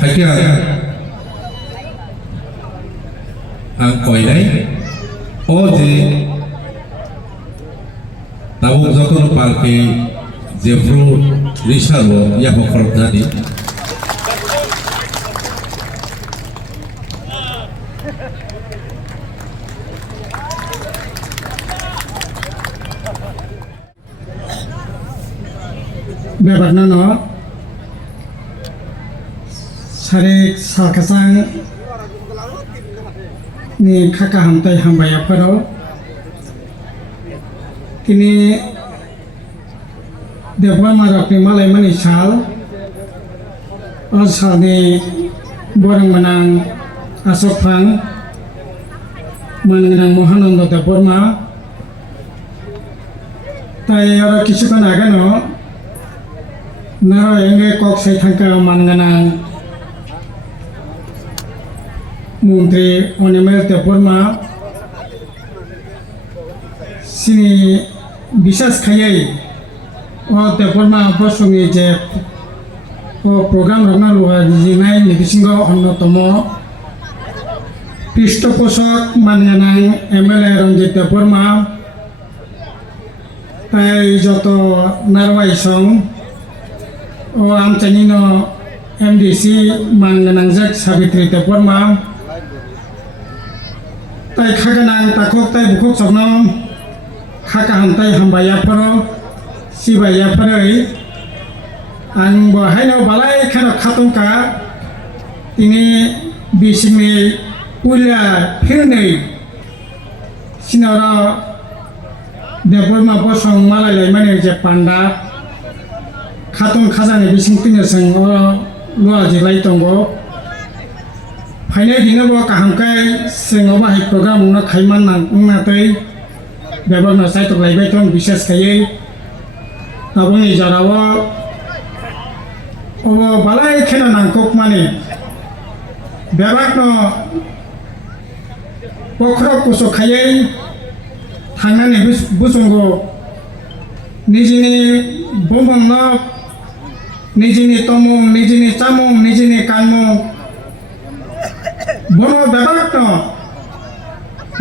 Hakia ang koinai o je tabung jotono palke jefru risalo ya hokrot jadi बेबारना न सारे साखासां नि खाका हामथाय हामबायाफोराव किनि देवबा माराखनि मालायमानि साल सालनि बरंमनां आसफां मानगोनां महानन्द देवबर्मा ताय आरो किसुखान आगानो नारा एंगे कक सैथांका मानगोनां मन्त्रि अनिमेल देवबर्मा सिनि बिसास खायै ओ देवबर्मा बसुनि जे ओ प्रग्राम रंना लुहा जिनाय निबिसिंगो अन्यतम पृष्ठपोषक मानगोनां एमएलए रंजित देवबर्मा ताय जत नारवाइसं ओ आमचानिनो एमडीसी मानगोनांजों साबित्री देवबर्मा ताय खागोनां ताखक ताय बुखक सबनो खाका हामथाय हामबायाफोर सिबायाफोरै आं बहायनो बालाय खानो खातंका तिनि बिसिंनि पुलिया फिरनै सिनारा देवबर्मा बसं मालायलायमानि जे पान्डा खातन खाजानि बिसिं तिनोसों लुआ जिलाय दंगो फायनाय दिनोबो काहामखाय जोङो बाहाय प्रग्राम ना खायमान नांनातै बेबारना साइट लायबाय दं बिसेस खायै ताबनि जाराव ओ बालाय खेना नांकक माने बेबारनो पख्र कुसो खायै थांनानै बुसंगो निजिनि बमंनो निजिनि तमं निजिनि चामं निजिनि कानमं बनो बेबारनो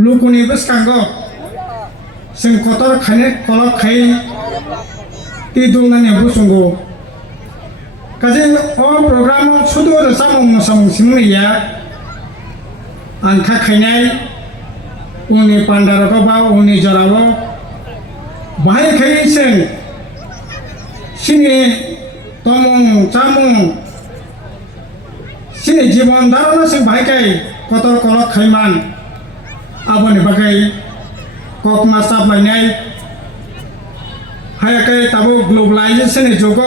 लुकुनि बसकांगो जों कतर खायने कलक खाय तिदुंनानै बुसंगो काजे ओ प्रग्राम सुदुर चामं मसं सिमैया आंखा खायनाय उनि पान्डारको बा उनि जराव बाहाय खायैसों सिनि तमं चामं सिनि जीवन दाराना जों बाहायखाय कतर कलक खायमान आबनि बागै कक मासाब लायनाय हायाखै ताबो ग्लबलाइजेशननि जुग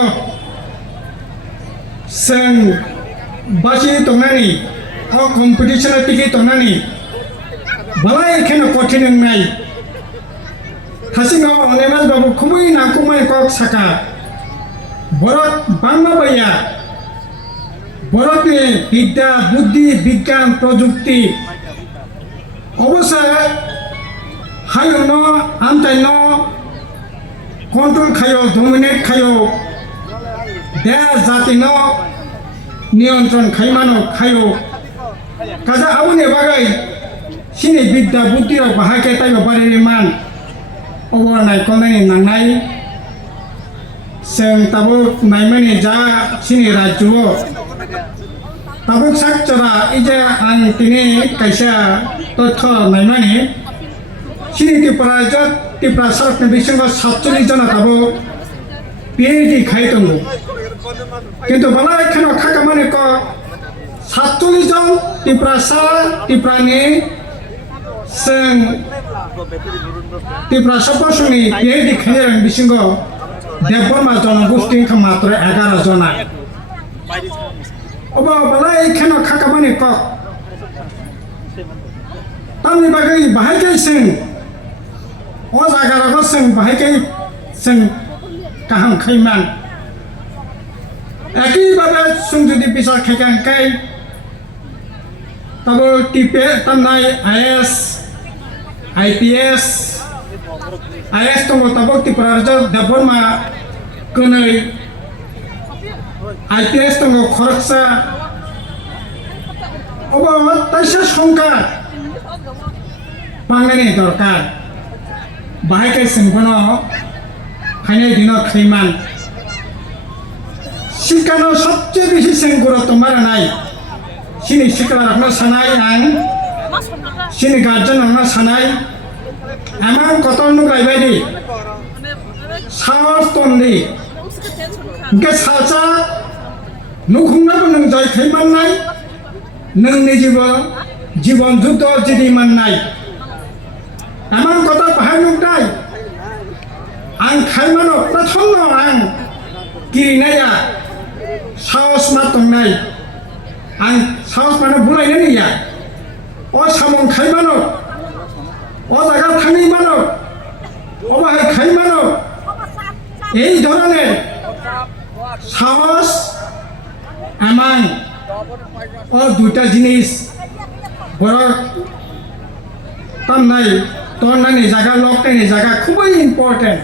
जों बासि दंनानै अ कम्पिटिशन टिकि दंनानै बालाय खेनो कठिन नाय हासिङाव अनेमास बाबु खुबै नांकुमाय कक साका भरत बांमा बैया भरतनि विद्या बुद्धि विज्ञान प्रजुक्ति अवश्य हायो आमताय कंट्रोल खायो डोमिनेट खायो देश जाति नियंत्रण खायमानो खायो काजा आवनि बागै सिनि विद्या बुद्धि बाहायके तायो बारिनि मान अबरनाय कलनायनि नांनाय जों ताबो नायमानि जा सिनि राज्यो ताबो साकचरा इजे आं तिनि कायसा तथ्य नायमानि सिनि त्रिपुरा सरकनि बिसिंगो 47 जना ताबो PhD खाय दंगो किन्तु बालाय खेनो खाकामानि क 47 जन त्रिपुरानि जों त्रिपुरा सबसंनि PhD खायनाय बिसिंगो देवबर्मा जनगोष्ठी मात्र 11 जना अब बालाय खेनो खाकामानि क तामनि बागै बाहायकै जों अ जागाराव जों बाहायकै जों काहाम खायमान एकेबारे जों जुदि बिसार खायखांखाय Tabo Tipe तामनाय IAS IPS IAS दङ ताबो त्रिपुरा देवबर्मा गोनै IPS दङ खरकसा अबावबा ताइसा संख्या बांनायनि दरकार बाहायखाय जोंफोरनो फैनाय दिनाव खैमान शिक्षानो सबसे बेसि जों गुरुत्व मारनाय सिनि शिक्षारनो सानाय आं सिनि गार्जेननो सानाय एमान कत नुगायबायदि साहस दंदि के साजा नुखुंनाबो नों जाय खैमाननाय नोंनि जीवन जुद्ध जिदि माननाय एमान कत बाहाय नुदाय आं खैमानो प्रथम आं गिरिनाया साहस मा दंनाय आं साहस माने बुलायनो नैया अ सामं खैमानो अ जायगा थाङैमानो अ बाहाय खैमानो এই ধরনের সাহস এমন ও দুটা জিনিস বড় তামনাই তন্নানি জায়গা লকটাইনি জায়গা খুবই ইম্পর্টেন্ট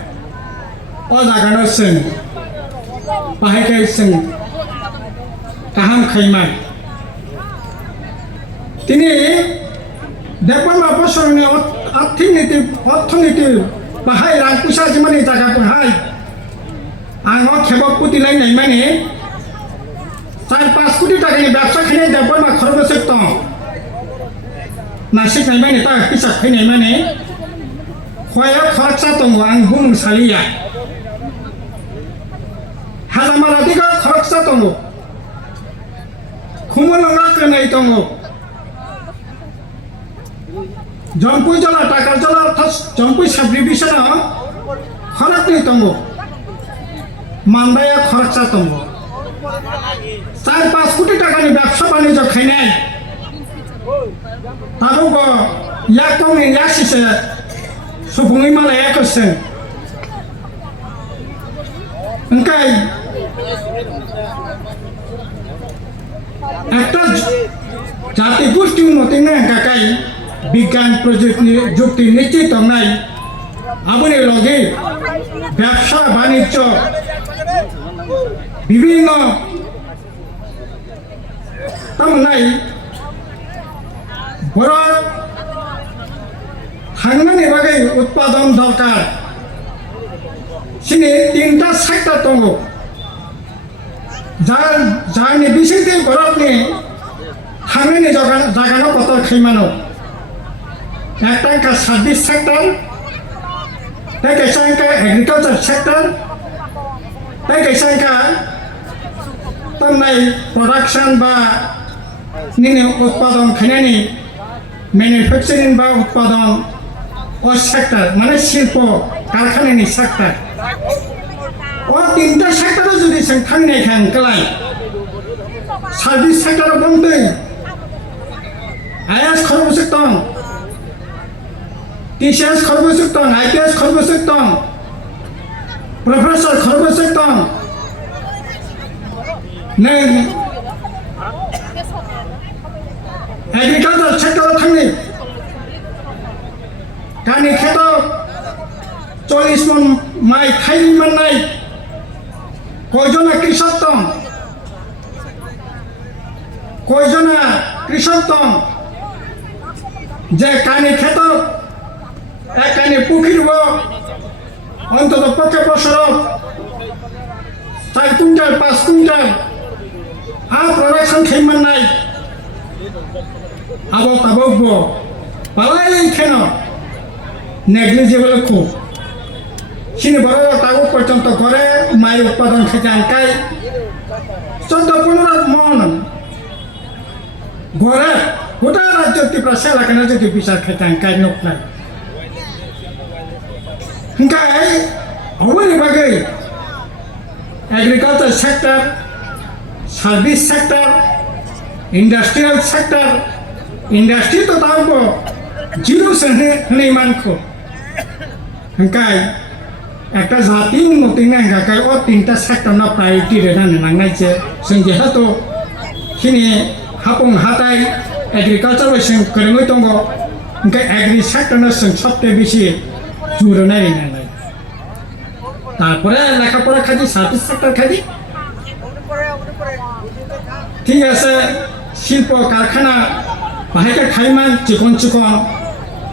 ও জায়গানো जों बाहायखाय जों गाहाम खैमान তিনি देबबर्मा बोसोरनि अर्थनीति बाहाय रां फैसा जिमानि जायगा बाहाय आं खेबक पुतिलायनाय माने 4-5 कोटी टाकानि व्यवसा खायनाय देबबर्मा खरबसक दं नासिकनाय माने ता फैसा फैनाय माने खया खरसा दङ आं बुंनो सालिया हाजामारादिगा खरसा दङ खुमलंगा कोनाय दङ जम्पुई जला टाका जला जम्पुई साब्रि बिसना खरकनि दङ मानदाया खरसा दङ 4-5 कोटी टाकानि व्यवसा बानिज्य खायनाय ताबो याक दंनि यासिसे सुबुङै मालायाखौ जों ओंखाय একটা জাতি গোষ্ঠী উন্নতি কাকাই বিজ্ঞান প্রযুক্তি নিশ্চিত নাই আপনি লগে ব্যবসা বাণিজ্য বিভিন্ন তামনাই বড় थांनायनि बागै उत्पादन दरकार सिनि 3टा सेक्टर दङ जायनि बिसिंथि भारतनि थांनायनि जायगानो कत खैमानो एकटा सार्भिस सेक्टर कैसा एग्रीकल्चर सेक्टर कैसा तमनाय प्रोडक्शन बा निनि उत्पादन खायनायनि मैन्युफैक्चारिंग बा उत्पादन और सेक्टर माने शिल्प कारखानानि सेक्टर और 3टा सेक्टर जुदि जों थांनाय खांलाय सार्भिस सेक्टर बंदै आईएएस खरबसक दं टीसीएस खरबसक दं आईपीएस खरबसक दं प्रोफेसर खरबसक दं नों एग्रीकल्चर सेक्टर थांनि गानि खेतआव 40 मन माइ थायनि मोननाय कयजना कृषक दं जे कानि खेतआव एक कानि पुखिरब অন্তত পক্ষে বছৰত 4 কুইন্টাল 5 কুইন্টাল प्रॉडक्शन खायमाननाय आबो ताबो बालाय खेनो नेग्लिजिबल को सिनि बড় तागो पर्यंत करे माइ उत्पादन खायजांकाय 14-15 मन गरे गोटा राज्य टिप्रासे लागाना जुदि बिसार खायजांकाय नखनाय हिंकाय अबनि बागै agriculture sector service sector industrial sector industry तो ताबो जीरो से नहीं मानको हिंकाय একটা জাতি উন্নতি নাঙ্গাকাय ও 3টা সেক্টর না প্রায়োরিটি রেনানে नांनायचे जों जेहातो खिनि हापं हाथाय एग्रीकल्चर जों फोरोङै दङ ओंखाय एग्री सेक्टरनो जों सबसे बेसि जुरो नायनाय तारपरे लेखापড়া खादि सार्भिस सेक्टर खादि ঠিক আছে শিল্প কারখানা বাহিকে খাইমান চিকন চিকন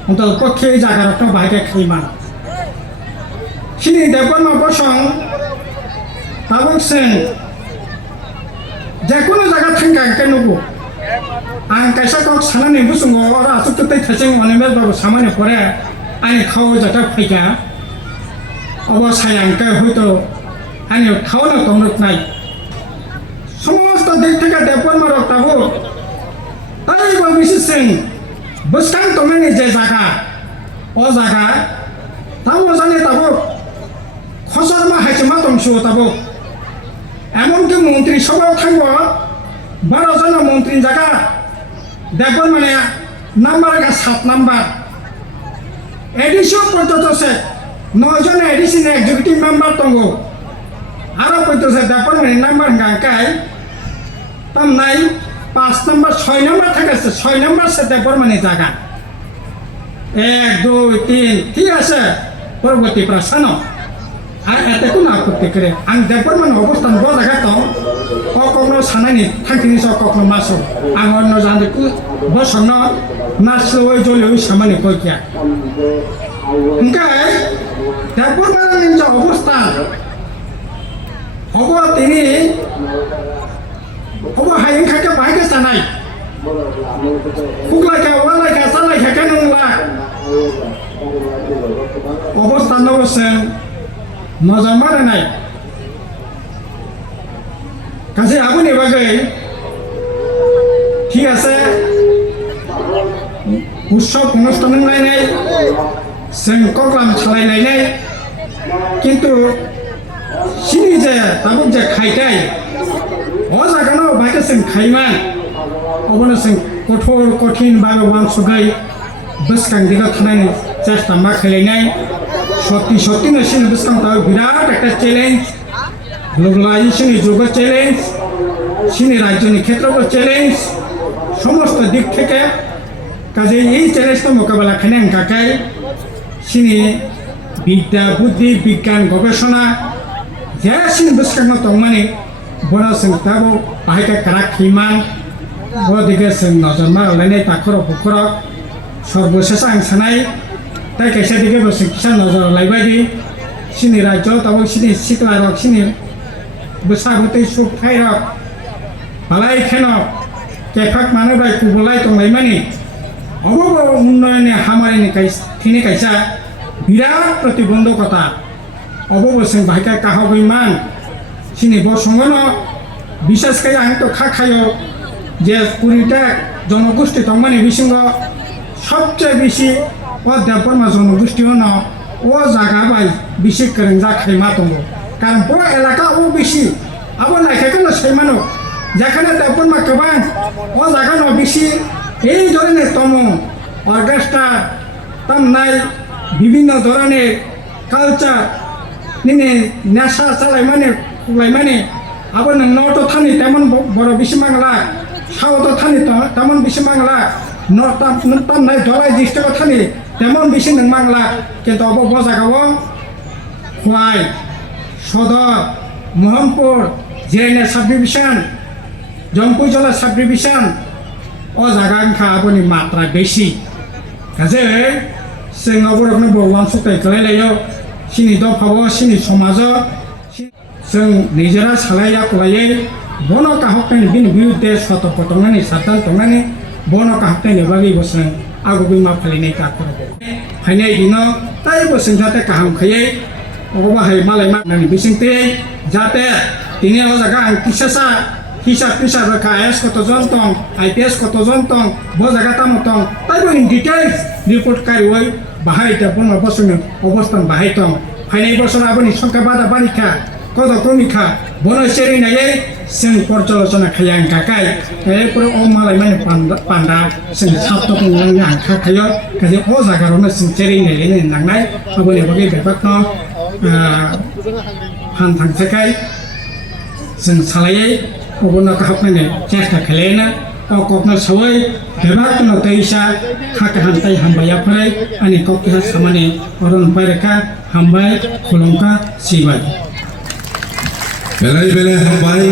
অন্তত পক্ষে এই জায়গাটা বাহিকে খাইমান সিনি দেববর্মা বসং তাবক সেন যে কোনো জায়গা থাকা একটা নেবো आं कैसा कौन साना बुसुंगो और आसुक तो थैसे अनेमेल बाबू सामान्य परे आंनि खाव जाता फैका अब सायांका हयतो आंनि खावनो तमरुकनाय समस्त दिक থেকে देवबर्मा रक्ताबो ताइबो बिसिसिं बुस्कां तमेनि जे जागा ओ जागा ताबो जाने ताबो खसरमा हाइसमा तंसो ताबो एमनकि मन्त्रि सभायाव थांबो 12 জন মন্ত্রী জায়গা দেখবেন মানে নাম্বার 7 নাম্বার এডিশন পর্যন্তছে 9 জন এডিশন এক্সিকিউটিভ মেম্বার দङ আরো পর্যন্ত দেখবেন মানে নাম্বার গাঙ্কাই তাম নাই 5 নাম্বার 6 নাম্বার থাকেছে 6 নাম্বার সে দেখবেন মানে জায়গা 1 2 3 ঠিক আছে পরবর্তী প্রশ্ন আর এতে কোনো আপত্তি করে আং দেখবেন মানে অবস্থান বড় জায়গা তো কখনো সানানি থাকি সব কখনো মাসো আং অন্য জানি বসন নাচলো ওই জলে ওই সামানি কইয়া ওঙ্কাই দেখবেন মানে যে অবস্থান হব তিনি হব হাইন খাকে বাইকে জানাই কুকলাইকা ওয়ালাইকা সালাইকা কেন অবস্থান অবশ্যই মজা মারে নাই কাজে আপনি বাগে ঠিক আছে উৎসব অনুষ্ঠান নাই নাই প্রোগ্রাম চালাই নাই কিন্তু সিনি যে তাবুক যে খাইটাই ও জায়গানো বাইকে जों খাইমান অবনে जों কঠোর কঠিন ভাবে ওয়াংসুগাই বসকাंदिगा थानायनि চেষ্টা मा खालायनाय সত্যি সত্যি না সিনি বসকাंता বিরাট একটা চ্যালেঞ্জ গ্লোবালাইজেশন যুগ চ্যালেঞ্জ সিনি রাজনীতি ক্ষেত্রে চ্যালেঞ্জ সমস্ত দিক থেকে কাজে এই চ্যালেঞ্জটা মোকাবেলা খানে কাকাই সিনি বিদ্যা বুদ্ধি বিজ্ঞান গবেষণা যে সিনি বসকাंनो তংমানি বড় সংস্থাবো বাহিকা কারাক হিমান বদিকে जों নজর মারাलायनाय তাখর বখর সর্বশেষ आं सानाय তাই কাইসা দিকে বসে কিসা নজর লাইবাयदि सिनी राज्य तब सिनी सिक्ला रक सिनी बैसागुतै सुख थाय रक बालाय खेन केफाक मानो बाय कुबलाय तंलाय मानि अबब उन्नयन हामारिनि थिनि कायसा बिराट प्रतिबंधकता अबब जों बाहायका काहबैमान सिनी बसंगन विशेष kai आं तो खाखायो जे 20টা জনগোষ্ঠী तंमानि बिसिंग सबचेয়ে বেশি ও দেববর্মা জনগোষ্ঠী হনো ও জায়গা বাই বেশি করেন যা খাইমা দङ কারণ বড় এলাকা ও বেশি আবার নাইখাইখনো সেইমানো যেখানে দেববর্মা গোবাं ও জায়গানো বেশি এই ধরনের তম অর্কেস্ট্রা তামনাই বিভিন্ন ধরনের কালচার নিনে নেশা চালাইমানে কুলাইমানে আবার নট থানি তেমন বড় বেশি বাংলা সাউথ থানি তেমন বেশি বাংলা নর্থ তামনাই ধলাই ডিস্ট্রিক্ট থানি তেমন বেশি নং বাংলা কিন্তু অবব জায়গাও খোয়াই সদর মোহনপুর জেএনএ subdivision Jampuijala subdivision ও জায়গা আংখা আবনি মাত্রা বেশি কাজে जों अबरखनो बवान सुताय खालायलायो सिनि दफाव सिनि समाज जों निजेरा सालाया कलायै बन काहकनि बिनि बिरुद्धे सतर्क तंनानै साबधान तंनानै बन काहकनि बागै बोसों आगुबै मा फालिनाय काखर फायनाय दिनो ताय बोसों जाते काहाम खायै अबहाय मालाय मानानै बिसिंते जाते तिनि जागा आं किसासा हिसाब हिसाब रखा एस कतजन दं आईपीएस कतजन दं ब जागा तामो दं ताइबो इन डिटेल्स रिपोर्ट कारिवै बाहाय देबबर्मा बसंनि अबस्थान बाहाय दं फायनाय बोसोर आबनि संख्या बादा बारिखा कद क्रमिखा बन सेरिनायै जों पर्यालोचना खायां काकाय एरपर अ मालाय माने पान्डा जों साबतक नङै आंखा खायो काजे अ जागारावनो जों सेरिनायनै नांनाय आबनि बागै बेबाकनो फान थांसेखाय जों सालायै अबना काहकने चेष्टा खालायना ककनो सवै बेबाकनो तैसा खाका हामताय हामबाया फराय आनि ककहा सामाने अरन पायरेखा हामबाय खुलुमका सिबाय बेलाय बेलाय हामबाय